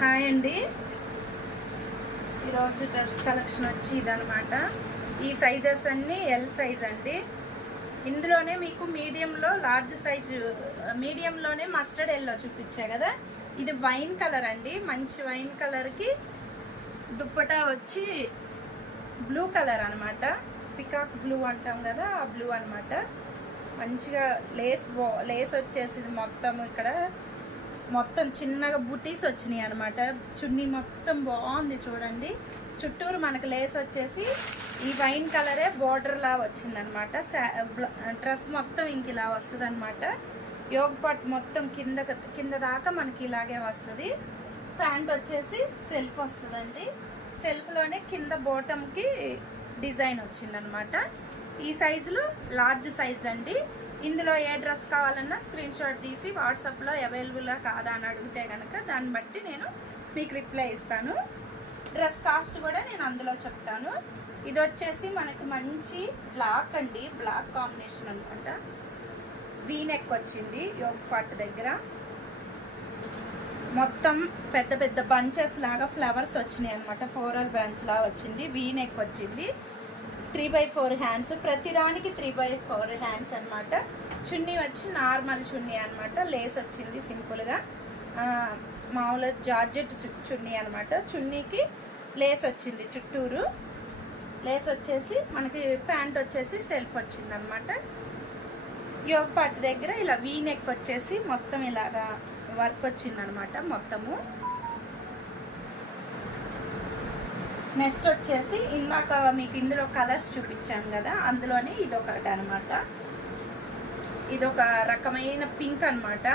Hi అండి. ఈరోజు dress collection వచ్చి ఇదనమాట. ఈ సైజెస్ అన్నీ ఎల్ సైజ్ అండి. ఇందులోనే మీకు మీడియంలో లార్జ్ సైజు, మీడియంలోనే మస్టర్డ్ ఎల్లో చూపించా కదా, ఇది వైన్ కలర్ అండి. మంచి వైన్ కలర్కి దుప్పటా వచ్చి బ్లూ కలర్ అనమాట. పికాక్ బ్లూ అంటాం కదా, ఆ బ్లూ అనమాట. మంచిగా లేస్ వచ్చేసింది మొత్తం. ఇక్కడ మొత్తం చిన్నగా బుటీస్ వచ్చినాయి అనమాట. చున్నీ మొత్తం బాగుంది చూడండి. చుట్టూరు మనకు లేస్ వచ్చేసి ఈ వైన్ కలరే బోర్డర్ లా వచ్చిందనమాట. డ్రెస్ మొత్తం ఇంక ఇలా వస్తుంది అనమాట. యోగ్ పార్ట్ మొత్తం కింద దాకా మనకి ఇలాగే వస్తుంది. ప్యాంట్ వచ్చేసి సెల్ఫ్ వస్తుందండి. సెల్ఫ్లోనే కింద బాటమ్కి డిజైన్ వచ్చిందనమాట. ఈ సైజులో లార్జ్ సైజ్ అండి. ఇందులో ఏ డ్రెస్ కావాలన్నా స్క్రీన్ షాట్ తీసి వాట్సాప్లో అవైలబుల్గా కాదా అని అడిగితే కనుక దాన్ని బట్టి నేను మీకు రిప్లై ఇస్తాను. డ్రెస్ కాస్ట్ కూడా నేను అందులో చెప్తాను. ఇది వచ్చేసి మనకి మంచి బ్లాక్ అండి, బ్లాక్ కాంబినేషన్ అనమాట. వీ నెక్ వచ్చింది యోగ్ పార్ట్ దగ్గర. మొత్తం పెద్ద పెద్ద బంచెస్ లాగా ఫ్లవర్స్ వచ్చినాయి అనమాట. ఫ్లోరల్ బంచ్ లాగా వచ్చింది. వీ నెక్ వచ్చింది. 3/4 హ్యాండ్స్, ప్రతిదానికి 3/4 హ్యాండ్స్ అనమాట. చున్నీ వచ్చి నార్మల్ చున్నీ అనమాట. లేస్ వచ్చింది సింపుల్గా, మామూలుగా జార్జెట్ చున్నీ అనమాట. చున్నీకి లేస్ వచ్చింది చుట్టూరు. లేస్ వచ్చేసి మనకి ప్యాంట్ వచ్చేసి సెల్ఫ్ వచ్చింది అనమాట. యోగ్ పార్ట్ దగ్గర ఇలా వీ నెక్ వచ్చేసి మొత్తం ఇలాగా వర్క్ వచ్చింది అనమాట మొత్తము. నెక్స్ట్ వచ్చేసి ఇందాక మీకు ఇందులో కలర్స్ చూపించాను కదా, అందులోనే ఇదొకటి అనమాట. ఇదొక రకమైన పింక్ అనమాట.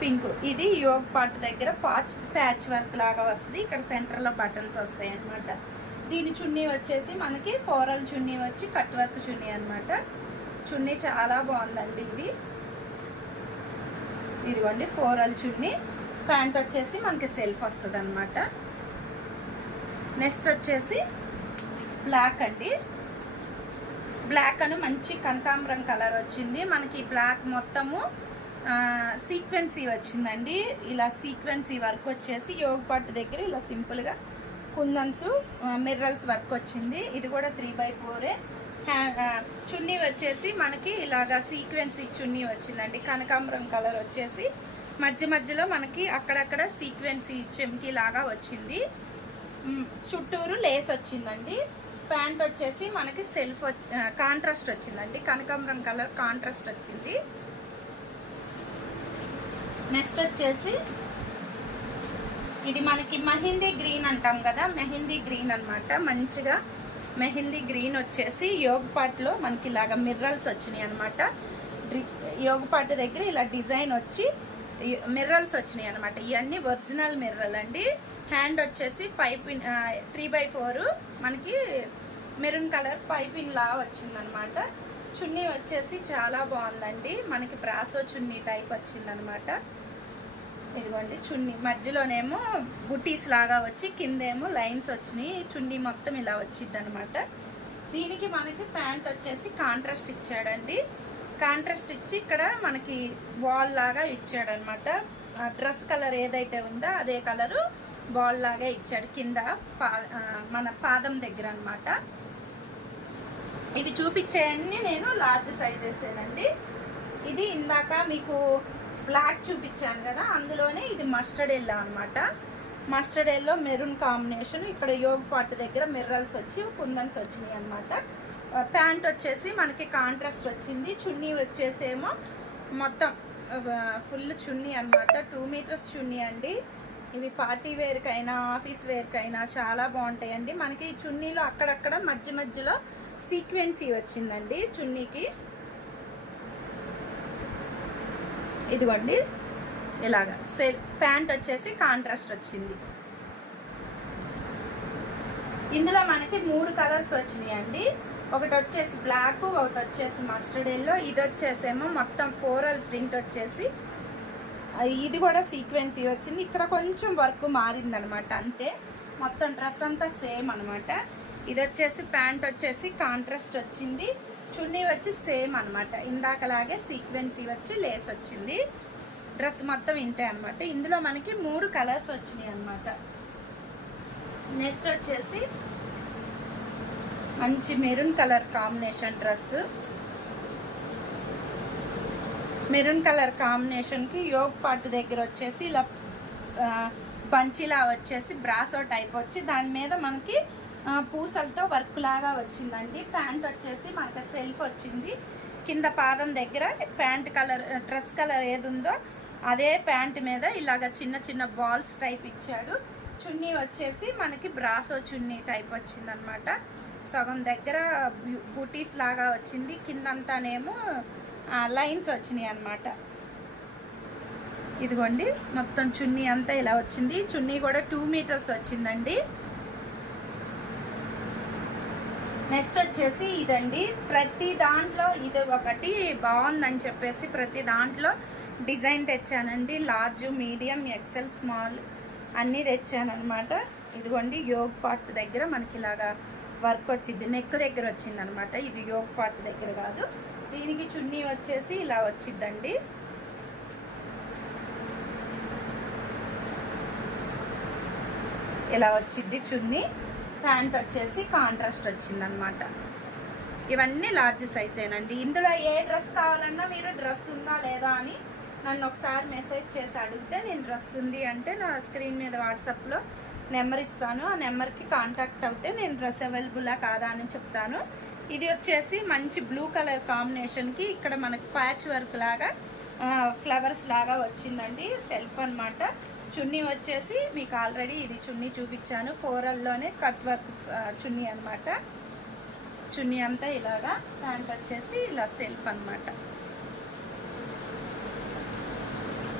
పింక్ ఇది యోగ్ పార్ట్ దగ్గర ప్యాచ్ వర్క్ లాగా వస్తుంది. ఇక్కడ సెంటర్లో బటన్స్ వస్తాయి అనమాట. దీని చున్నీ వచ్చేసి మనకి ఫ్లోరల్ చున్నీ వచ్చి కట్ వర్క్ చున్నీ అనమాట. చున్నీ చాలా బాగుందండి. ఇదిగోండి ఫ్లోరల్ చున్నీ. ప్యాంట్ వచ్చేసి మనకి సెల్ఫ్ వస్తుంది అనమాట. నెక్స్ట్ వచ్చేసి బ్లాక్ అండి. బ్లాక్ అని మంచి కనకాంబరం కలర్ వచ్చింది మనకి. బ్లాక్ మొత్తము సీక్వెన్సీ వచ్చిందండి. ఇలా సీక్వెన్సీ వర్క్ వచ్చేసి యోగ్ పార్ట్ దగ్గర ఇలా సింపుల్గా కుందన్స్ మిర్రల్స్ వర్క్ వచ్చింది. ఇది కూడా 3/4. చున్నీ వచ్చేసి మనకి ఇలాగా సీక్వెన్సీ చున్నీ వచ్చిందండి. కనకాంబరం కలర్ వచ్చేసి మధ్యలో మనకి అక్కడక్కడ సీక్వెన్సీ చెమ్కి లాగా వచ్చింది. చుట్టూరు లేస్ వచ్చిందండి. ప్యాంట్ వచ్చేసి మనకి సెల్ఫ్ కాంట్రాస్ట్ వచ్చిందండి. కనకాంబరం కలర్ కాంట్రాస్ట్ వచ్చింది. నెక్స్ట్ వచ్చేసి ఇది మనకి మెహందీ గ్రీన్ అంటాం కదా, మెహందీ గ్రీన్ అనమాట. మంచిగా మెహందీ గ్రీన్ వచ్చేసి యోగ్ పార్ట్లో మనకి ఇలాగా మిర్రల్స్ వచ్చినాయి అనమాట. యోగ్ పార్ట్ దగ్గర ఇలా డిజైన్ వచ్చి మిర్రల్స్ వచ్చినాయి అనమాట. ఇవన్నీ ఒరిజినల్ మిర్రల్ అండి. హ్యాండ్ వచ్చేసి పైపింగ్ 3/4 మనకి మెరూన్ కలర్ పైపింగ్ లా వచ్చిందనమాట. చున్నీ వచ్చేసి చాలా బాగుందండి. మనకి బ్రాసో చున్నీ టైప్ వచ్చిందనమాట. ఇదిగోండి చున్నీ మధ్యలోనేమో బుటీస్ లాగా వచ్చి కిందేమో లైన్స్ వచ్చినాయి. చున్నీ మొత్తం ఇలా వచ్చింది అనమాట. దీనికి మనకి ప్యాంట్ వచ్చేసి కాంట్రాస్ట్ ఇచ్చాడండి. కాంట్రాస్ట్ ఇచ్చి ఇక్కడ మనకి బాల్ లాగా ఇచ్చాడనమాట. డ్రెస్ కలర్ ఏదైతే ఉందో అదే కలరు బాల్ లాగా ఇచ్చాడు కింద మన పాదం దగ్గర అనమాట. ఇవి చూపించేయన్నీ నేను లార్జ్ సైజ్ చేసానండి. ఇది ఇందాక మీకు బ్లాక్ చూపించాను కదా, అందులోనే ఇది మస్టర్డ్ ఎల్లో అనమాట. Mustard yellow maroon combination. ఇక్కడ యోగ్ పార్ట్ దగ్గర మిర్రల్స్ వచ్చి కుందన్స్ వచ్చినాయి అనమాట. ప్యాంట్ వచ్చేసి మనకి కాంట్రాస్ట్ వచ్చింది. చున్నీ వచ్చేసేమో మొత్తం ఫుల్ చున్నీ అనమాట. 2 మీటర్స్ చున్నీ అండి. ఇవి పార్టీ వేర్కైనా ఆఫీస్ వేర్కైనా చాలా బాగుంటాయండి. మనకి ఈ చున్నీలో అక్కడక్కడ మధ్యలో సీక్వెన్సీ వచ్చిందండి చున్నీకి. ఇదిగోండి ఇలాగా ప్యాంట్ వచ్చేసి కాంట్రాస్ట్ వచ్చింది. ఇందులో మనకి 3 కలర్స్ వచ్చినాయండి. ఒకటి వచ్చేసి బ్లాక్, ఒకటి వచ్చేసి మస్టర్డ్ ఎల్లో, ఇది వచ్చేసేమో మొత్తం ఫ్లోరల్ ప్రింట్ వచ్చేసి ఇది కూడా సీక్వెన్సీ వచ్చింది. ఇక్కడ కొంచెం వర్క్ మారిందనమాట అంతే. మొత్తం డ్రెస్ అంతా సేమ్ అనమాట. ఇది వచ్చేసి ప్యాంట్ వచ్చేసి కాంట్రాస్ట్ వచ్చింది. చున్నీ వచ్చి సేమ్ అనమాట. ఇందాకలాగే సీక్వెన్సీ వచ్చి లేస్ వచ్చింది. డ్రెస్ మొత్తం ఇంతే అనమాట. ఇందులో మనకి 3 కలర్స్ వచ్చినాయి అనమాట. నెక్స్ట్ వచ్చేసి మంచి maroon colour combination dress. Maroon colour కాంబినేషన్కి యోగ్ పార్ట్ దగ్గర వచ్చేసి ఇలా బంచిలా వచ్చేసి బ్రాసో టైప్ వచ్చి దాని మీద మనకి పూసలతో వర్క్ లాగా వచ్చిందండి. ప్యాంట్ వచ్చేసి మనకి సెల్ఫ్ వచ్చింది. కింద పాదం దగ్గర ప్యాంట్ కలర్ డ్రెస్ కలర్ ఏది ఉందో అదే ప్యాంట్ మీద ఇలాగ చిన్న చిన్న బాల్స్ టైప్ ఇచ్చాడు. చున్నీ వచ్చేసి మనకి బ్రాసో చున్నీ టైప్ వచ్చిందనమాట. సగం దగ్గర బూటీస్ లాగా వచ్చింది, కిందంతానేమో లైన్స్ వచ్చినాయి అన్నమాట. ఇదిగోండి మొత్తం చున్నీ అంతా ఇలా వచ్చింది. చున్నీ కూడా 2 మీటర్స్ వచ్చిందండి. నెక్స్ట్ వచ్చేసి ఇదండి. ప్రతి దాంట్లో ఇది ఒకటి బాగుందని చెప్పేసి ప్రతి దాంట్లో డిజైన్ తెచ్చానండి. లార్జ్, మీడియం, ఎక్సెల్, స్మాల్ అన్నీ తెచ్చానమాట. ఇదిగోండి యోగ్ పార్ట్ దగ్గర మనకి ఇలాగా వర్క్ వచ్చింది, నెక్ దగ్గర వచ్చింది అనమాట. ఇది యోగ్ పార్ట్ దగ్గర కాదు. దీనికి చున్నీ వచ్చేసి ఇలా వచ్చిందండి. ఇలా వచ్చింది చున్నీ. ప్యాంట్ వచ్చేసి కాంట్రాస్ట్ వచ్చిందనమాట. ఇవన్నీ లార్జ్ సైజేనండి. ఇందులో ఏ డ్రెస్ కావాలన్నా మీరు డ్రెస్ ఉందా లేదా అని నన్ను ఒకసారి మెసేజ్ చేసి అడిగితే నేను డ్రెస్ ఉంది అంటే నా స్క్రీన్ మీద వాట్సాప్లో నెంబర్ ఇస్తాను. ఆ నెంబర్కి కాంటాక్ట్ అవుతే నేను డ్రెస్ అవైలబుల్లా కాదా అని చెప్తాను. ఇది వచ్చేసి మంచి బ్లూ కలర్ కాంబినేషన్కి ఇక్కడ మనకి ప్యాచ్ వర్క్ లాగా ఫ్లవర్స్ లాగా వచ్చిందండి. సెల్ఫ్ అనమాట. చున్నీ వచ్చేసి మీకు ఆల్రెడీ ఇది చున్నీ చూపించాను. 4Lలోనే కట్ వర్క్ చున్నీ అనమాట. చున్నీ అంతా ఇలాగా. ప్యాంట్ వచ్చేసి ఇలా సెల్ఫ్ అనమాట.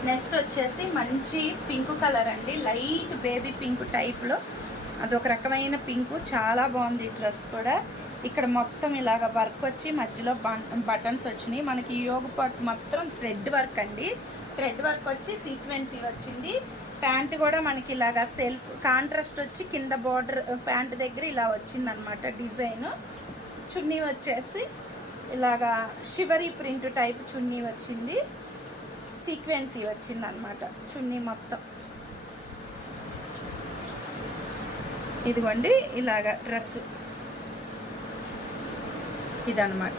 నెక్స్ట్ వచ్చేసి మంచి పింక్ కలర్ అండి. లైట్ బేబీ పింక్ టైప్లో అదొక రకమైన పింక్. చాలా బాగుంది డ్రెస్ కూడా. ఇక్కడ మొత్తం ఇలాగ వర్క్ వచ్చి మధ్యలో బటన్స్ వచ్చినాయి. మనకి యోగ పార్ట్ మొత్తం థ్రెడ్ వర్క్ అండి. థ్రెడ్ వర్క్ వచ్చి సీక్వెన్సీ వచ్చింది. ప్యాంట్ కూడా మనకి ఇలాగా సెల్ఫ్ కాంట్రాస్ట్ వచ్చి కింద బార్డర్ ప్యాంట్ దగ్గర ఇలా వచ్చిందనమాట డిజైన్. చున్నీ వచ్చేసి ఇలాగా షివరీ ప్రింట్ టైప్ చున్నీ వచ్చింది. సీక్వెన్సీ వచ్చిందనమాట చున్నీ మొత్తం. ఇదిగోండి ఇలాగా డ్రెస్ ఇదనమాట.